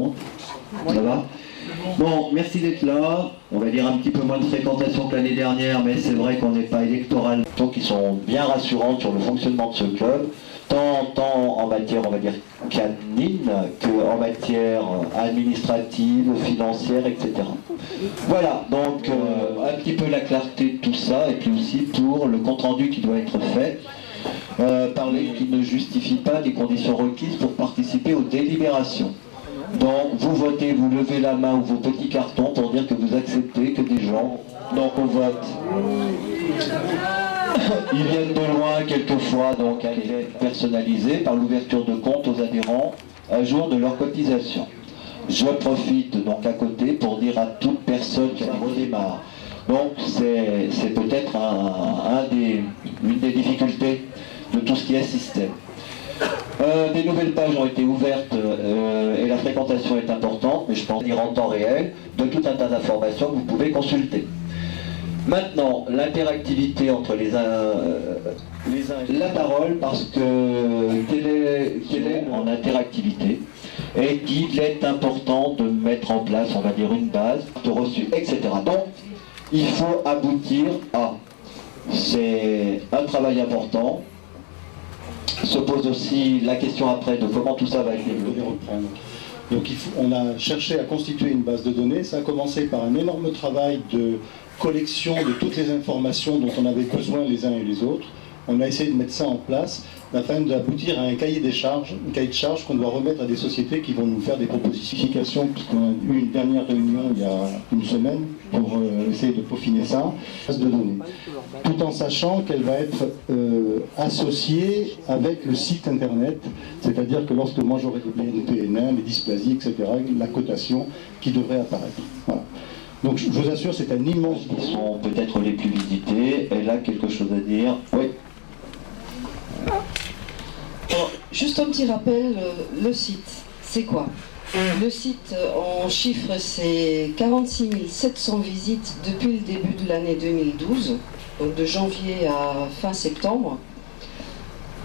monde. Ça va? Bon, merci d'être là. On va dire un petit peu moins de fréquentation que l'année dernière, mais c'est vrai qu'on n'est pas électoral. Donc ils sont bien rassurantes sur le fonctionnement de ce club, tant en matière, on va dire, canine, qu'en matière administrative, financière, etc. Voilà, donc un petit peu la clarté de tout ça, et puis aussi pour le compte-rendu qui doit être fait. Parler qui ne justifie pas des conditions requises pour participer aux délibérations. Donc vous votez, vous levez la main ou vos petits cartons pour dire que vous acceptez que des gens, donc on vote. Ils viennent de loin quelquefois, donc elle est personnalisée par l'ouverture de compte aux adhérents à jour de leur cotisation. Je profite donc à côté pour dire à toute personne qui redémarre. Donc c'est peut-être une des difficultés de tout ce qui est système. Des nouvelles pages ont été ouvertes et la fréquentation est importante, mais je pense dire en temps réel de tout un tas d'informations que vous pouvez consulter. Maintenant, l'interactivité entre les uns la parole, parce que quelle est en interactivité et qu'il est important de mettre en place, on va dire, une base de reçu, etc. Donc, il faut aboutir à, c'est un travail important. Se pose aussi la question après de comment tout ça va être développé. Donc on a cherché à constituer une base de données. Ça a commencé par un énorme travail de collection de toutes les informations dont on avait besoin les uns et les autres. On a essayé de mettre ça en place afin d'aboutir à un cahier de charges qu'on doit remettre à des sociétés qui vont nous faire des propositions, puisqu'on a eu une dernière réunion il y a une semaine pour essayer de peaufiner ça, base de données, tout en sachant qu'elle va être associée avec le site internet, c'est-à-dire que lorsque moi j'aurai des PNN, les dysplasies, etc., la cotation qui devrait apparaître. Voilà. Donc je vous assure, c'est un immense... Ils sont peut-être les plus visités. Elle a quelque chose à dire. Oui. Juste un petit rappel, le site, c'est quoi? Le site, en chiffres, c'est 46 700 visites depuis le début de l'année 2012, donc de janvier à fin septembre.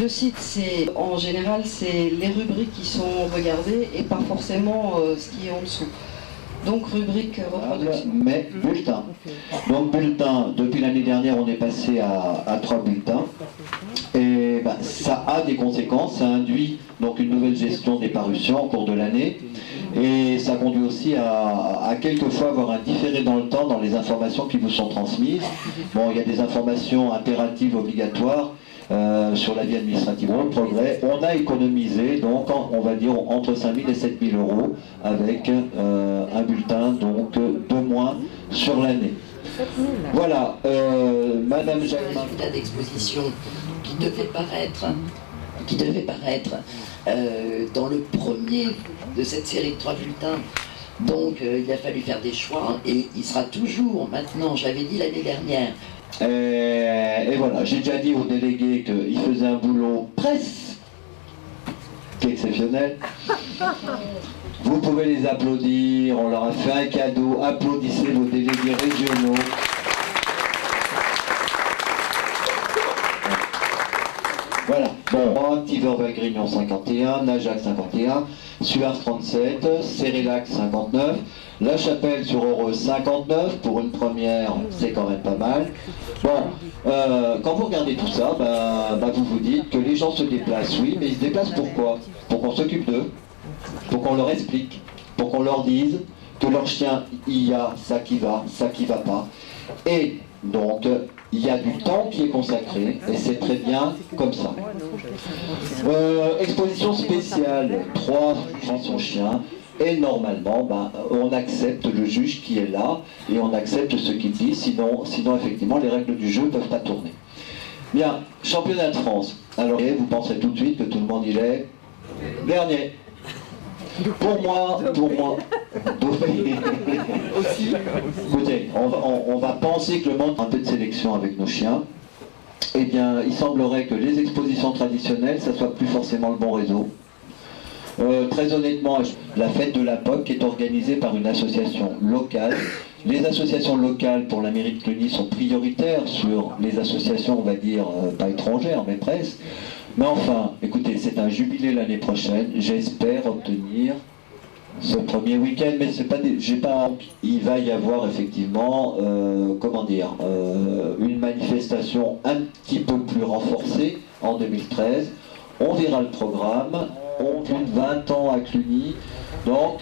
Le site, c'est en général, c'est les rubriques qui sont regardées et pas forcément ce qui est en dessous. Donc rubrique reproduction. Mais bulletin. Donc bulletin, depuis l'année dernière, on est passé à 3 bulletins. Et ben, ça a des conséquences, ça induit donc une nouvelle gestion des parutions en cours de l'année. Et ça conduit aussi à quelquefois avoir un différé dans le temps dans les informations qui vous sont transmises. Bon, il y a des informations impératives obligatoires sur la vie administrative ou le progrès. On a économisé, donc on va dire entre 5 000 et 7 000 euros avec un bulletin donc de moins sur l'année. Voilà, Madame Jacques. Le résultat d'exposition qui devait paraître dans le premier de cette série de 3 bulletins. Donc il a fallu faire des choix et il sera toujours maintenant, je l'avais dit l'année dernière. Et voilà, j'ai déjà dit aux délégués qu'ils faisaient un boulot presque exceptionnel. Vous pouvez les applaudir, on leur a fait un cadeau, applaudissez vos délégués régionaux. Voilà, bon, Tivervel Grignon 51, Najac 51, Suars 37, Cérilac 59, La Chapelle sur Heureuse 59, pour une première, c'est quand même pas mal. Bon, quand vous regardez tout ça, vous vous dites que les gens se déplacent, oui, mais ils se déplacent pourquoi? Pour qu'on s'occupe d'eux, pour qu'on leur explique, pour qu'on leur dise que leur chien, il y a ça qui va pas. Et donc, il y a du temps qui est consacré, et c'est très bien comme ça. Exposition spéciale, 3 chansons chiens, et normalement, on accepte le juge qui est là, et on accepte ce qu'il dit, sinon effectivement, les règles du jeu ne peuvent pas tourner. Bien, championnat de France. Alors, vous penserez tout de suite que tout le monde il est dernier. Pour moi, écoutez, on va penser que le monde a un peu de sélection avec nos chiens. Eh bien, il semblerait que les expositions traditionnelles, ça soit plus forcément le bon réseau. Très honnêtement, la fête de la POC est organisée par une association locale. Les associations locales pour la mairie de Cluny sont prioritaires sur les associations, on va dire, pas étrangères, mais presque. Mais enfin, écoutez, c'est un jubilé l'année prochaine. J'espère obtenir ce premier week-end, mais c'est pas, il va y avoir effectivement, une manifestation un petit peu plus renforcée en 2013. On verra le programme, on vient de 20 ans à Cluny, donc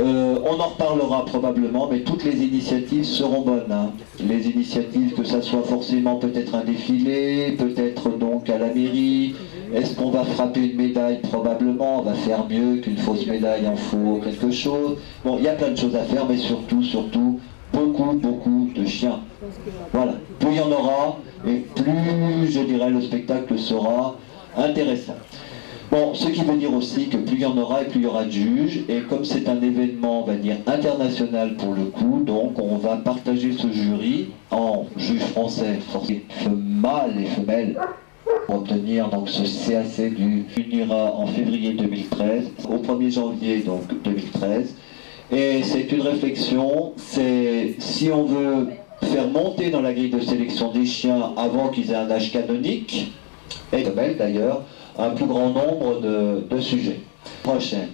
on en reparlera probablement, mais toutes les initiatives seront bonnes. Hein. Les initiatives, que ça soit forcément peut-être un défilé, peut-être donc à la mairie. Est-ce qu'on va frapper une médaille? Probablement. On va faire mieux qu'une fausse médaille, en faux quelque chose. Bon, il y a plein de choses à faire, mais surtout, beaucoup de chiens. Voilà. Plus il y en aura, et plus, je dirais, le spectacle sera intéressant. Bon, ce qui veut dire aussi que plus il y en aura et plus il y aura de juges, et comme c'est un événement, on va dire, international pour le coup, donc on va partager ce jury en juges français, mâles et femelles, pour obtenir donc ce CAC unira en février 2013, au 1er janvier donc 2013, et c'est une réflexion, c'est si on veut faire monter dans la grille de sélection des chiens avant qu'ils aient un âge canonique, et femelles d'ailleurs, un plus grand nombre de sujets. Prochaine.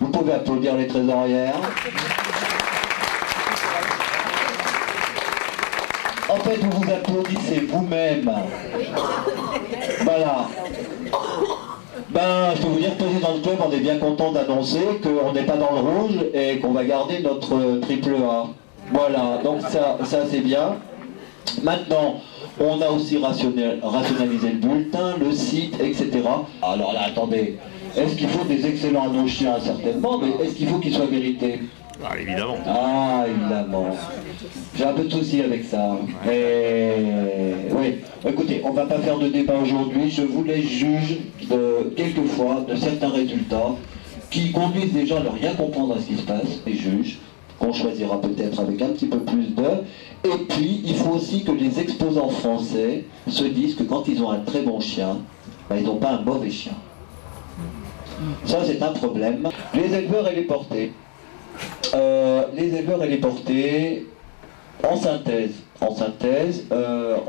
Vous pouvez applaudir les trésorières. En fait, vous vous applaudissez vous-même. Voilà. Ben, je peux vous dire, président du club, on est bien content d'annoncer qu'on n'est pas dans le rouge et qu'on va garder notre triple A. Voilà, donc ça c'est bien. Maintenant, on a aussi rationalisé le bulletin, le site, etc. Alors là, attendez, est-ce qu'il faut des excellents à nos chiens? Certainement, mais est-ce qu'il faut qu'ils soient vérités? Ah, évidemment. Ah, évidemment. J'ai un peu de souci avec ça. Et oui, écoutez, on ne va pas faire de débat aujourd'hui. Je vous laisse juge quelquefois de certains résultats qui conduisent des gens à ne rien comprendre à ce qui se passe, les juges, qu'on choisira peut-être avec un petit peu plus d'heures. Et puis, il faut aussi que les exposants français se disent que quand ils ont un très bon chien, ben, ils n'ont pas un mauvais chien. Ça, c'est un problème. Les éleveurs et les portées. Les éleveurs et les portées, en synthèse,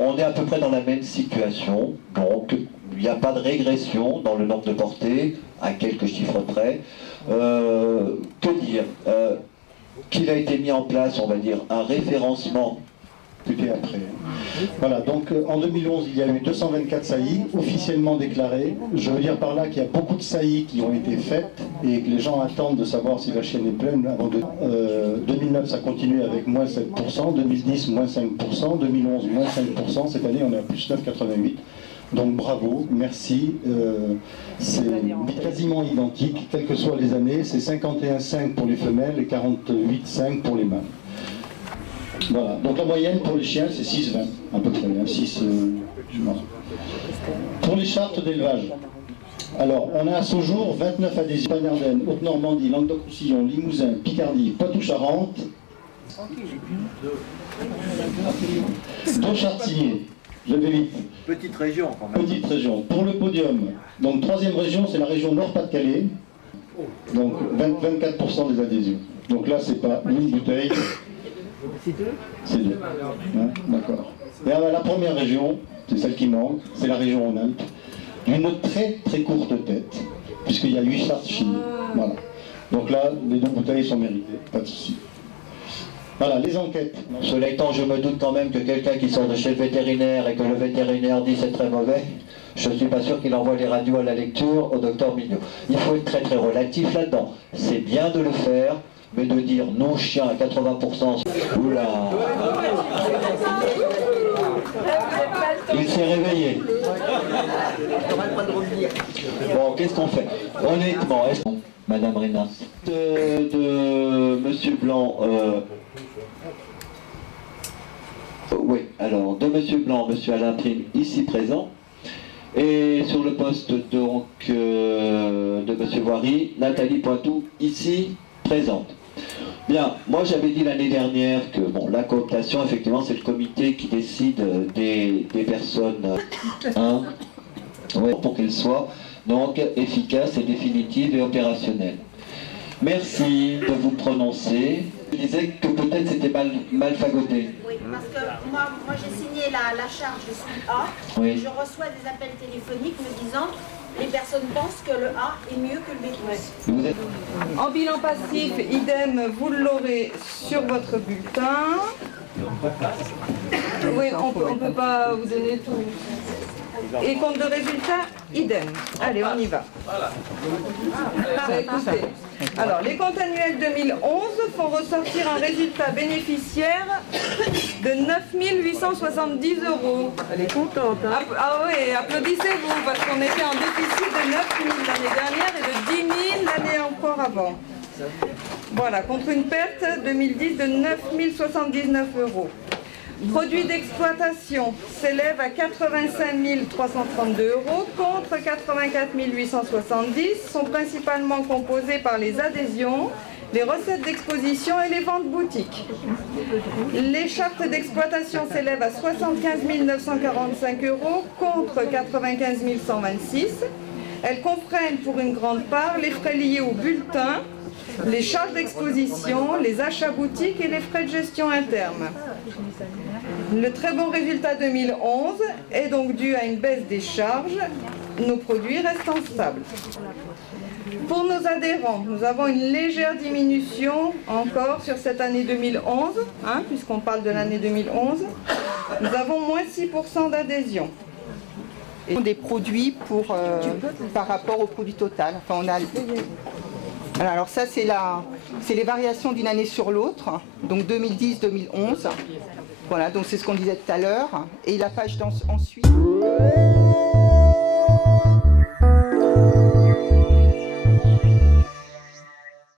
on est à peu près dans la même situation. Donc, il n'y a pas de régression dans le nombre de portées, à quelques chiffres près. Que dire qu'il a été mis en place, on va dire, un référencement. Puis après. Voilà, donc en 2011, il y a eu 224 saillies officiellement déclarées. Je veux dire par là qu'il y a beaucoup de saillies qui ont été faites et que les gens attendent de savoir si la chaîne est pleine. Avant 2009, ça continue avec moins 7%, 2010, moins 5%, 2011, moins 5%. Cette année, on est à plus 9,88%. Donc bravo, merci. C'est quasiment identique, quelles que soient les années. C'est 51,5 pour les femelles et 48,5 pour les mâles. Voilà, donc la moyenne pour les chiens c'est 6,20 à peu près, hein, 6, Pour les chartes d'élevage, alors on a à ce jour 29 adhésions, Panardenne, Haute-Normandie, Languedoc-Roussillon, Limousin, Picardie, Poitou-Charentes, 2 chartes signées, je vais vite. Petite région quand même. Petite région. Pour le podium, donc 3e région c'est la région Nord-Pas-de-Calais, donc 24% des adhésions. Donc là c'est pas une bouteille. C'est 2. Hein, d'accord. Et la première région, c'est celle qui manque, c'est la région Rhône-Alpes, d'une très courte tête, puisqu'il y a 8 chartes chimiques. Voilà. Donc là, les 2 bouteilles sont méritées, pas de souci. Voilà, les enquêtes. Cela étant, je me doute quand même que quelqu'un qui sort de chez le vétérinaire et que le vétérinaire dit c'est très mauvais, je ne suis pas sûr qu'il envoie les radios à la lecture au docteur Mignot. Il faut être très relatif là-dedans. C'est bien de le faire, mais de dire non chien à 80%, oula, il s'est réveillé. Bon, qu'est-ce qu'on fait? Honnêtement, est-ce que Madame Rénas, de Monsieur Blanc, oui, alors de Monsieur Blanc, Monsieur Alain Prime, ici présent, et sur le poste donc de Monsieur Voiry, Nathalie Poitou, ici présente. Bien, moi j'avais dit l'année dernière que bon, la cooptation, effectivement, c'est le comité qui décide des personnes, hein, ouais, pour qu'elles soient donc efficaces et définitives et opérationnelles. Merci de vous prononcer. Je disais que peut-être c'était mal fagoté. Oui, parce que moi j'ai signé la charge, je suis A, Oui. et je reçois des appels téléphoniques me disant les personnes pensent que le A est mieux que le B. Vous êtes... En bilan passif, idem, vous l'aurez sur votre bulletin. Oui, on peut pas vous donner tout. Et compte de résultat, idem. Allez, on y va. Écoutez. Alors, les comptes annuels 2011 font ressortir un résultat bénéficiaire de 9 870 €. Elle est contente, hein? Ah oui, applaudissez-vous, parce qu'on était en déficit de 9 000 l'année dernière et de 10 000 l'année encore avant. Voilà, contre une perte 2010 de 9 079 €. Produits d'exploitation s'élèvent à 85 332 € contre 84 870, sont principalement composés par les adhésions, les recettes d'exposition et les ventes boutiques. Les chartes d'exploitation s'élèvent à 75 945 € contre 95 126. Elles comprennent pour une grande part les frais liés au bulletin, les charges d'exposition, les achats boutiques et les frais de gestion interne. Le très bon résultat 2011 est donc dû à une baisse des charges, nos produits restant stables. Pour nos adhérents, nous avons une légère diminution encore sur cette année 2011, puisqu'on parle de l'année 2011. Nous avons moins 6% d'adhésion. Des produits par rapport au produit total. Enfin, on a... Alors ça, c'est les variations d'une année sur l'autre, donc 2010-2011. Voilà, donc c'est ce qu'on disait tout à l'heure. Et la page ensuite...